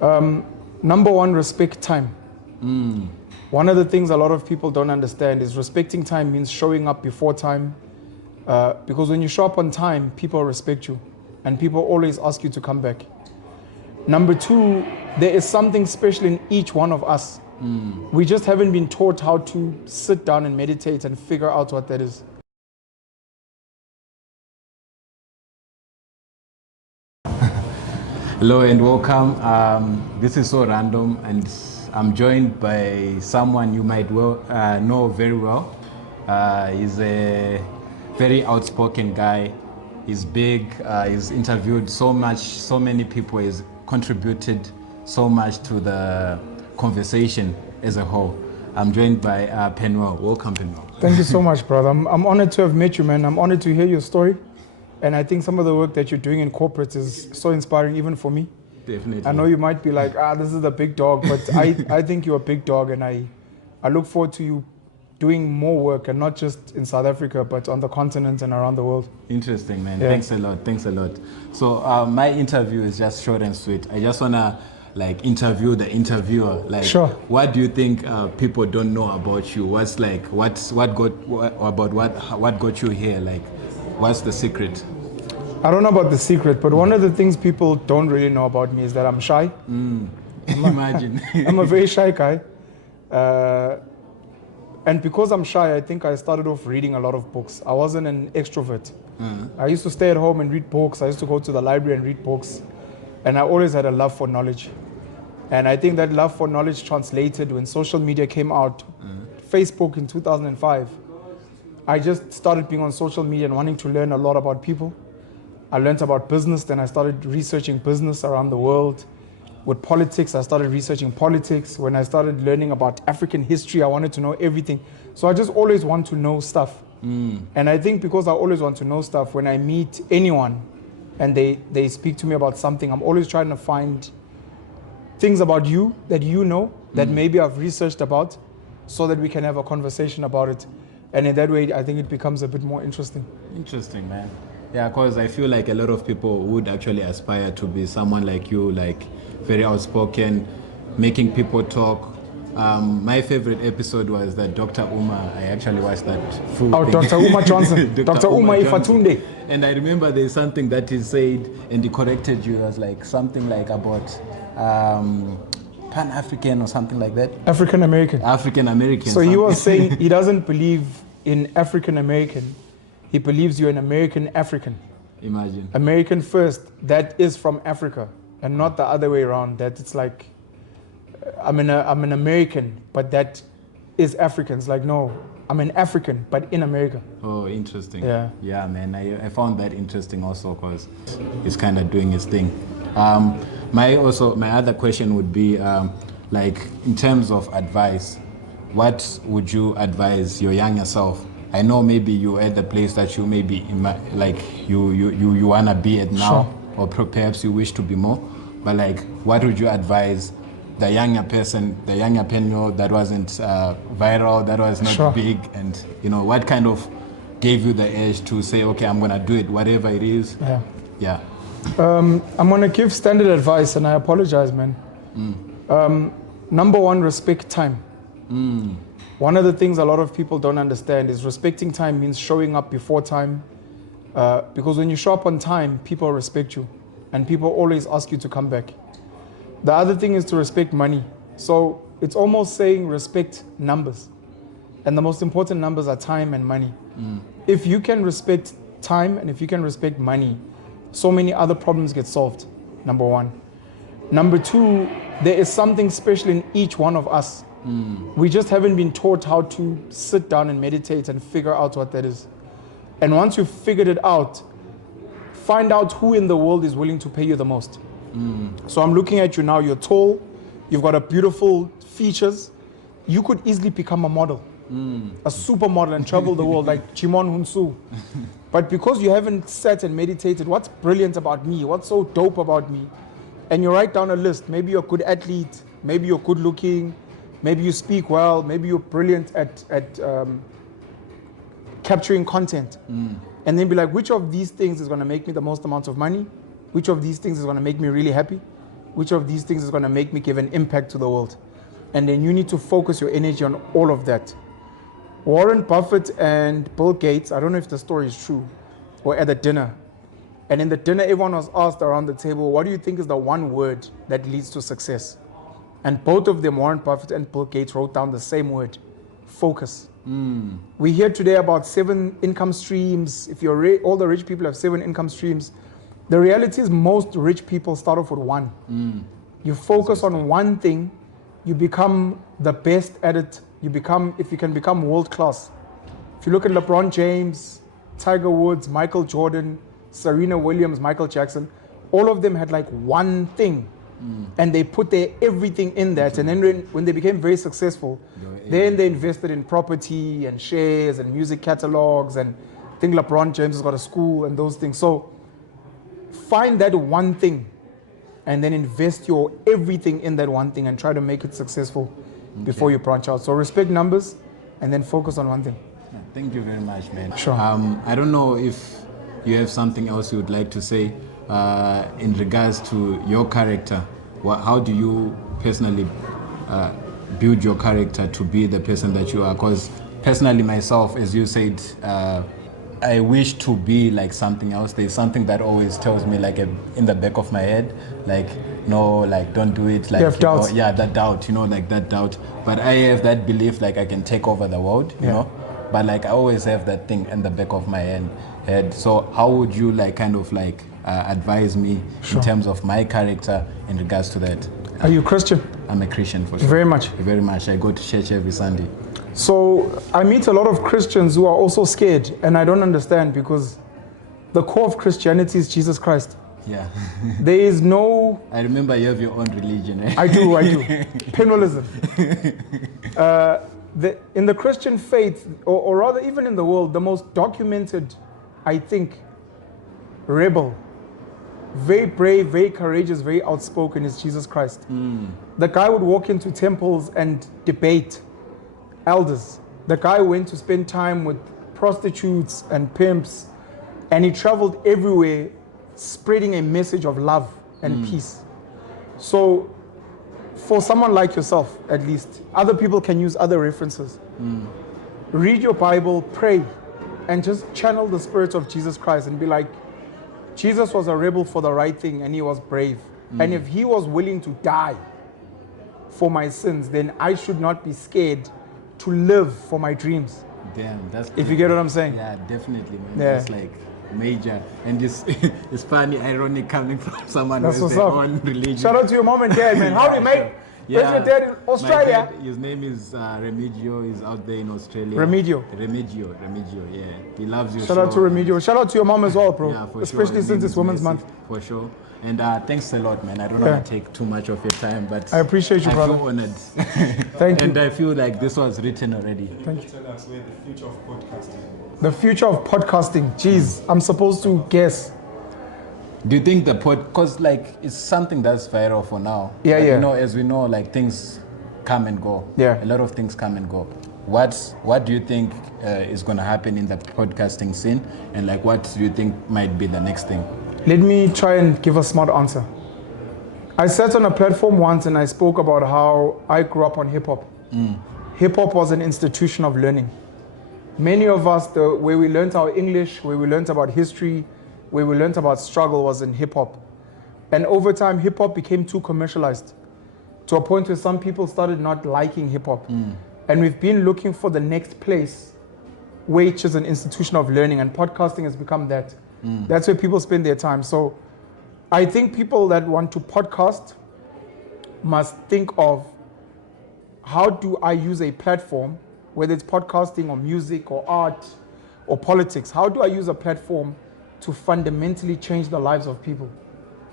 Number one, respect time. One of the things a lot of people don't understand is respecting time means showing up before time. Because when you show up on time, people respect you and people always ask you to come back. Number two, there is something special in each one of us. We just haven't been taught how to sit down and meditate and figure out what that is. Hello and welcome. This is so random, and I'm joined by someone you might know very well. He's a very outspoken guy. He's big. He's interviewed so many people. He's contributed so much to the conversation as a whole. I'm joined by Penuel. Welcome, Penuel. Thank you so much, brother. I'm honored to have met you, man. I'm honored to hear your story. And I think some of the work that you're doing in corporates is so inspiring even for me. Definitely. I know you might be like, this is the big dog, but I think you're a big dog, and I look forward to you doing more work, and not just in South Africa, but on the continent and around the world. Interesting, man. Yeah. Thanks a lot. So my interview is just short and sweet. I just wanna interview the interviewer. Sure. What do you think people don't know about you? What got you here? What's the secret? I don't know about the secret, but one of the things people don't really know about me is that I'm shy. Imagine. I'm a very shy guy. And because I'm shy, I think I started off reading a lot of books. I wasn't an extrovert. I used to stay at home and read books. I used to go to the library and read books. And I always had a love for knowledge. And I think that love for knowledge translated when social media came out. Facebook in 2005. I just started being on social media and wanting to learn a lot about people. I learned about business, then I started researching business around the world. With politics, I started researching politics. When I started learning about African history, I wanted to know everything. So I just always want to know stuff. And I think because I always want to know stuff, when I meet anyone and they speak to me about something, I'm always trying to find things about you that you know, that maybe I've researched about, so that we can have a conversation about it. And in that way, I think it becomes a bit more interesting. Interesting, man. Yeah, because I feel like a lot of people would actually aspire to be someone like you, very outspoken, making people talk. My favorite episode was that Dr. Uma. I actually watched that full thing. Dr. Uma Johnson. Dr. Uma Ifatunde. And I remember there's something that he said, and he corrected you as something about Pan-African or something like that. African American. African American. So he was saying he doesn't believe in African American. He believes you're an American African. Imagine. American first, that is from Africa, and not the other way around. That it's like, I'm an American, but that is Africans. No, I'm an African, but in America. Oh, interesting. Yeah. Yeah, man. I found that interesting also because he's kind of doing his thing. My other question would be, in terms of advice, what would you advise your younger self? I know maybe you're at the place that you maybe you wanna be at now, sure, or perhaps you wish to be more. But what would you advise the younger person, the younger Penuel that wasn't viral, that was not sure, big, and what kind of gave you the edge to say, okay, I'm gonna do it, whatever it is? Yeah. I'm gonna give standard advice, and I apologize, man. Number one, respect time. One of the things a lot of people don't understand is respecting time means showing up before time. Because when you show up on time, people respect you and people always ask you to come back. The other thing is to respect money. So it's almost saying respect numbers. And the most important numbers are time and money. If you can respect time and if you can respect money, so many other problems get solved, number one. Number two, there is something special in each one of us. We just haven't been taught how to sit down and meditate and figure out what that is. And once you've figured it out, find out who in the world is willing to pay you the most. So I'm looking at you now, you're tall, you've got a beautiful features. You could easily become a model, a supermodel, and travel the world like Chimon Hunsu. But because you haven't sat and meditated, what's brilliant about me? What's so dope about me? And you write down a list. Maybe you're a good athlete, maybe you're good looking, maybe you speak well, maybe you're brilliant at capturing content. And then be like, which of these things is going to make me the most amount of money? Which of these things is going to make me really happy? which of these things is going to make me give an impact to the world? And then you need to focus your energy on all of that. Warren Buffett and Bill Gates, I don't know if the story is true, were at a dinner. And in the dinner, everyone was asked around the table, what do you think is the one word that leads to success? And both of them, Warren Buffett and Bill Gates, wrote down the same word: focus. We hear today about 7 income streams. If you're all the rich people have 7 income streams. The reality is most rich people start off with 1. You focus on one thing, you become the best at it. If you can become world class. If you look at LeBron James, Tiger Woods, Michael Jordan, Serena Williams, Michael Jackson, all of them had like one thing. And they put their everything in that. And then when they became very successful, then they invested in property and shares and music catalogs. And I think LeBron James has got a school and those things. So find that one thing and then invest your everything in that one thing and try to make it successful before you branch out. So respect numbers and then focus on one thing. Yeah, thank you very much, man. Sure. I don't know if you have something else you would like to say in regards to your character. How do you personally build your character to be the person that you are? Because personally myself, as you said, I wish to be like something else. There's something that always tells me like in the back of my head, like, no, like don't do it. Like, you have doubts. Yeah, that doubt, like that doubt. But I have that belief like I can take over the world, you know. But like I always have that thing in the back of my head. So how would you like kind of like advise me in terms of my character in regards to that? Are you Christian? I'm a Christian for sure. Very much. Very much. I go to church every Sunday. So I meet a lot of Christians who are also scared, and I don't understand, because the core of Christianity is Jesus Christ. Yeah. There is no... I remember you have your own religion, eh? I do. Penuelism. In the Christian faith, or rather even in the world, the most documented, I think, rebel, very brave, very courageous, very outspoken is Jesus Christ. The guy would walk into temples and debate elders. The guy went to spend time with prostitutes and pimps, and he traveled everywhere spreading a message of love and peace. So for someone like yourself, at least, other people can use other references. Read your Bible, pray, and just channel the spirit of Jesus Christ and be like, Jesus was a rebel for the right thing and he was brave. And if he was willing to die for my sins, then I should not be scared to live for my dreams. Damn, that's... If you get what I'm saying? Yeah, definitely, man. Yeah. That's like major. And it's funny, ironic coming from someone That's who has what's their up. own religion. Shout out to your mom and dad, man. Howdy, mate. Where's your dad in Australia? My dad, his name is Remigio. He's out there in Australia. Remigio, yeah. He loves you. Shout out to Remigio. Shout out to your mom as well, bro. Yeah, for especially sure. since it's Women's Month. For sure. And thanks a lot, man. I don't want to take too much of your time, but I appreciate you, brother. I feel honored. Thank you. And I feel like this was written already. Thank you. Tell us where the future of podcasting. The future of podcasting. Jeez, I'm supposed to guess. Do you think because like it's something that's viral for now. Yeah, but, yeah. You know, as we know, like things come and go. Yeah. A lot of things come and go. What do you think is going to happen in the podcasting scene, and like what do you think might be the next thing? Let me try and give a smart answer. I sat on a platform once and I spoke about how I grew up on hip hop. Hip hop was an institution of learning. Many of us, the way we learned our English, where we learned about history, where we learned about struggle was in hip hop. And over time, hip hop became too commercialized to a point where some people started not liking hip hop. And we've been looking for the next place, which is an institution of learning, and podcasting has become that. That's where people spend their time. So I think people that want to podcast must think of, how do I use a platform, whether it's podcasting or music or art or politics, how do I use a platform to fundamentally change the lives of people?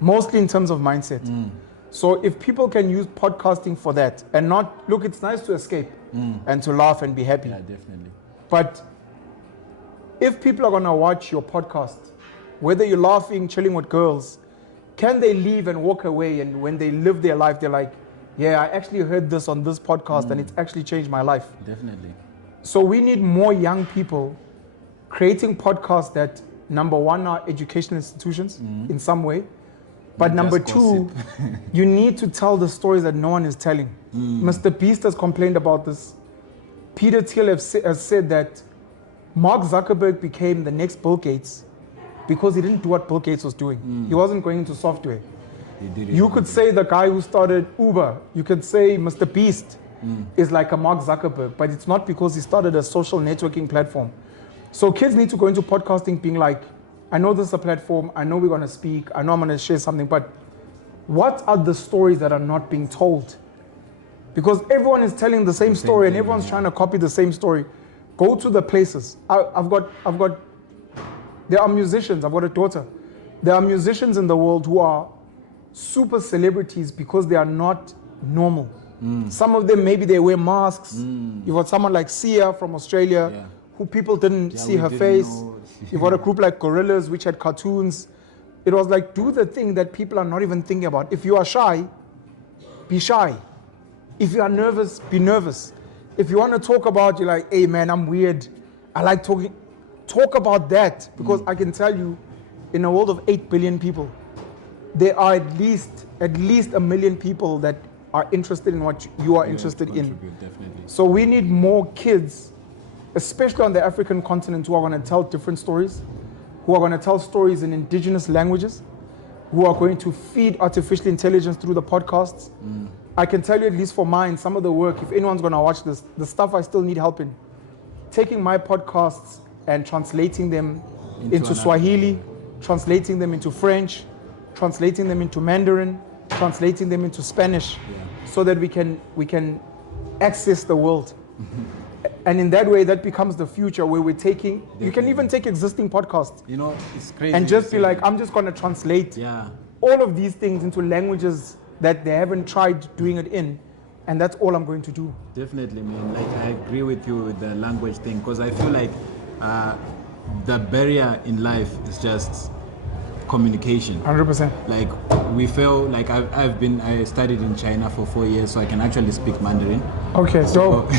Mostly in terms of mindset. So if people can use podcasting for that and not, look, it's nice to escape and to laugh and be happy. Yeah, definitely. But if people are going to watch your podcast, whether you're laughing, chilling with girls, can they leave and walk away, and when they live their life, they're like, yeah, I actually heard this on this podcast and it's actually changed my life. Definitely. So we need more young people creating podcasts that, number one, are educational institutions in some way, But Not number just two, gossip. you need to tell the stories that no one is telling. Mr. Beast has complained about this. Peter Thiel has said that Mark Zuckerberg became the next Bill Gates because he didn't do what Bill Gates was doing. He wasn't going into software. He did it You could say the guy who started Uber. You could say Mr. Beast is like a Mark Zuckerberg, but it's not because he started a social networking platform. So kids need to go into podcasting being like, I know this is a platform, I know we're going to speak, I know I'm going to share something, but what are the stories that are not being told? Because everyone is telling the same story and everyone's trying to copy the same story. Go to the places. There are musicians, I've got a daughter. There are musicians in the world who are super celebrities because they are not normal. Some of them, maybe they wear masks. You've got someone like Sia from Australia, who people didn't see her face. You've got a group like Gorillaz, which had cartoons. It was like, do the thing that people are not even thinking about. If you are shy, be shy. If you are nervous, be nervous. If you want to talk about, you're like, hey man, I'm weird. I like talking. Talk about that, because I can tell you, in a world of 8 billion people, there are at least 1 million people that are interested in what you are interested in. Definitely. So we need more kids, especially on the African continent, who are going to tell different stories, who are going to tell stories in indigenous languages, who are going to feed artificial intelligence through the podcasts. I can tell you, at least for mine, some of the work, if anyone's going to watch this, the stuff I still need help in, taking my podcasts and translating them into Swahili, translating them into French, translating them into Mandarin, translating them into Spanish, so that we can access the world. And in that way, that becomes the future, where we're taking, you can even take existing podcasts. You know, it's crazy. And just be like, I'm just going to translate all of these things into languages that they haven't tried doing it in. And that's all I'm going to do. Definitely, man. Like, I agree with you with the language thing, because I feel like the barrier in life is just communication. 100%. Like, we feel like I studied in China for 4 years, so I can actually speak Mandarin. Okay, dope.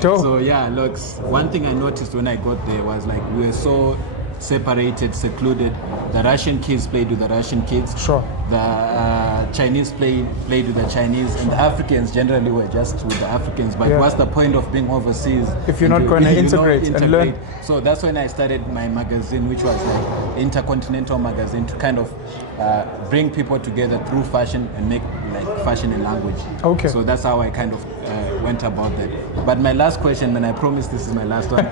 Dope. So yeah, look, one thing I noticed when I got there was like we were so separated, secluded. The Russian kids played with the Russian kids. Sure. The Chinese played with the Chinese, and the Africans generally were just with the Africans. But what's the point of being overseas if you're not going to integrate and learn? So that's when I started my magazine, which was like Intercontinental Magazine, to kind of bring people together through fashion and make like fashion and language. Okay. So that's how I kind of went about that. But my last question, and I promise this is my last one.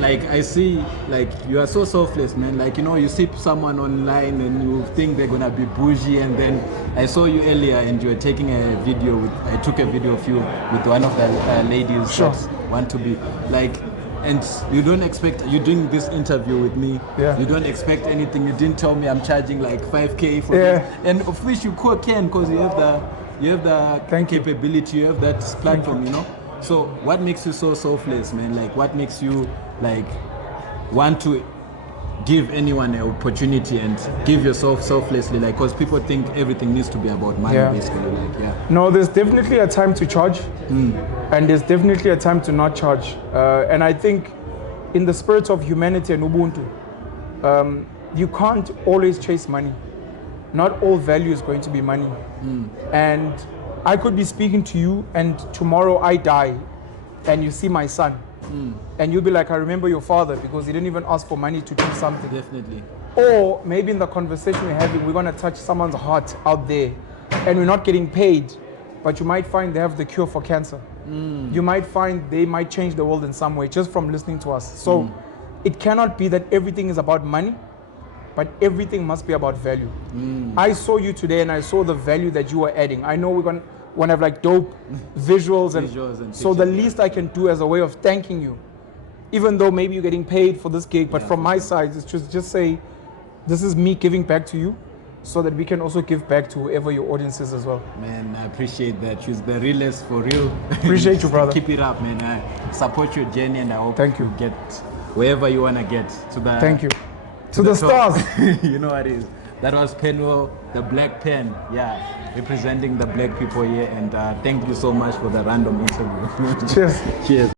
Like, I see, like, you are so selfless, man. Like, you know, you see someone online and you think they're gonna be bougie, and then I saw you earlier and you were taking a video with, I took a video of you with one of the ladies that want to be like, and you don't expect, you're doing this interview with me, you don't expect anything. You didn't tell me I'm charging like 5K for this, and of which you can, because you have the capability, you have that platform, you know. So what makes you so selfless, man? Like, what makes you like want to give anyone an opportunity and give yourself selflessly? Like, because people think everything needs to be about money, basically. Like, no, there's definitely a time to charge, and there's definitely a time to not charge. And I think, in the spirit of humanity and Ubuntu, you can't always chase money. Not all value is going to be money. And I could be speaking to you, and tomorrow I die, and you see my son. And you'll be like, I remember your father, because he didn't even ask for money to do something. Definitely. Or maybe in the conversation we're having, we're going to touch someone's heart out there, and we're not getting paid, but you might find they have the cure for cancer. You might find they might change the world in some way just from listening to us. So it cannot be that everything is about money, but everything must be about value. I saw you today, and I saw the value that you were adding. I know we're going to have like dope visuals and so the least I can do as a way of thanking you, even though maybe you're getting paid for this gig, but from my side, it's just say, this is me giving back to you, so that we can also give back to whoever your audience is as well. Man, I appreciate that. You're the realest for real. Appreciate you, brother. Keep it up, man. I support your journey, and I hope you get wherever you want to get. Thank you. To the stars. You know what it is. That was Penuel, the Black Pen, representing the black people here. And thank you so much for the random interview. Cheers. Cheers.